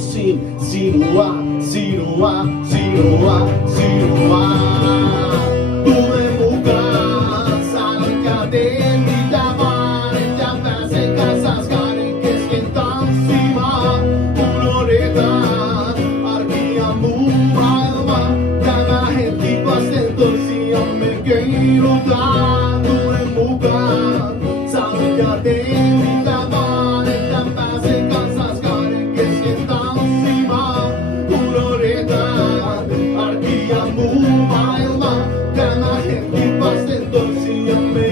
tosin sinua, sinua, sinua, sinua. Tule mukaan, saan käteen mitä vaan, ja pääsen kanssas kahden kesken tanssimaan. Unohdetaan arki ja muu maailma, tämä hetki vasten toisiamme keilutaan. Tule mukaan, saan käteen mitä vaan, että pääsen kanssas kahden kesken tanssimaan. Unohdetaan arki ja muu maailma, tämä hetki vasten toisiamme